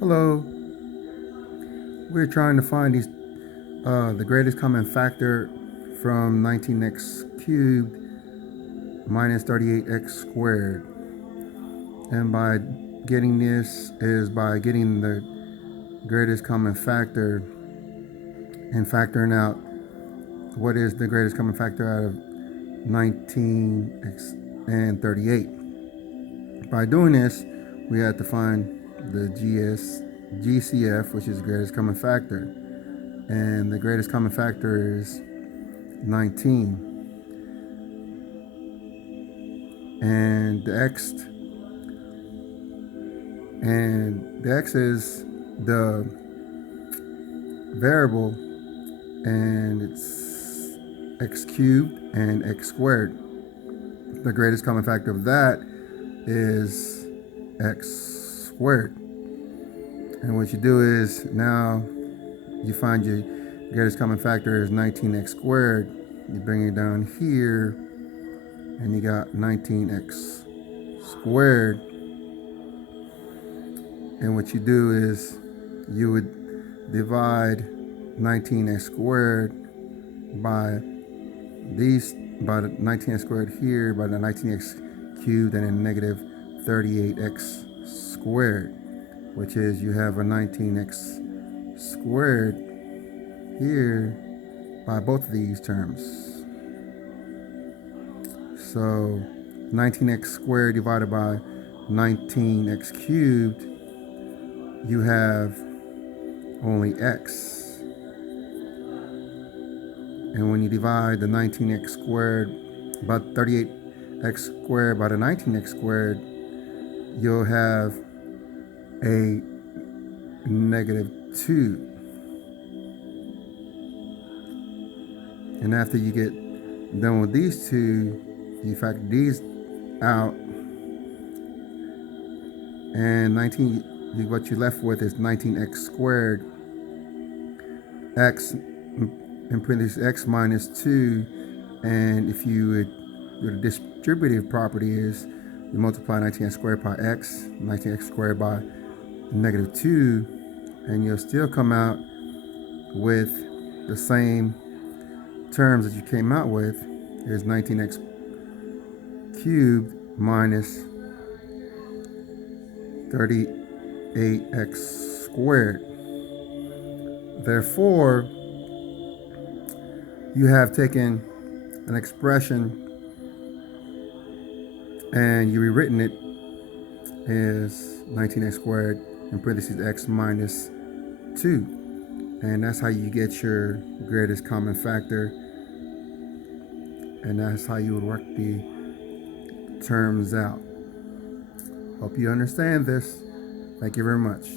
Hello, we're trying to find the greatest common factor from 19x cubed minus 38x squared. And by getting this is by getting the greatest common factor and factoring out what is the greatest common factor out of 19x and 38. By doing this, we have to find the GCF, which is the greatest common factor. And the greatest common factor is 19. And the x is the variable, and it's x cubed and x squared. The greatest common factor of that is x squared. And what you do is now you find your greatest common factor is 19x squared. You bring it down here and you got 19x squared. And what you do is you would divide 19x squared by the 19x squared here by the 19x cubed, and then negative 38x squared, which is you have a 19x squared here by both of these terms. So 19x squared divided by 19x cubed, you have only x. And when you divide the 19x squared by 38x squared by the 19x squared, you'll have a negative 2. And after you get done with these two, you factor these out, and what you're left with is 19x squared, x in parentheses x minus 2. And if you would, the distributive property is you multiply 19x squared by x, 19x squared by negative 2, and you'll still come out with the same terms that you came out with. Is 19x cubed minus 38x squared. Therefore, you have taken an expression and you rewritten it as 19x squared in parentheses x minus 2. And that's how you get your greatest common factor. And that's how you would work the terms out. Hope you understand this. Thank you very much.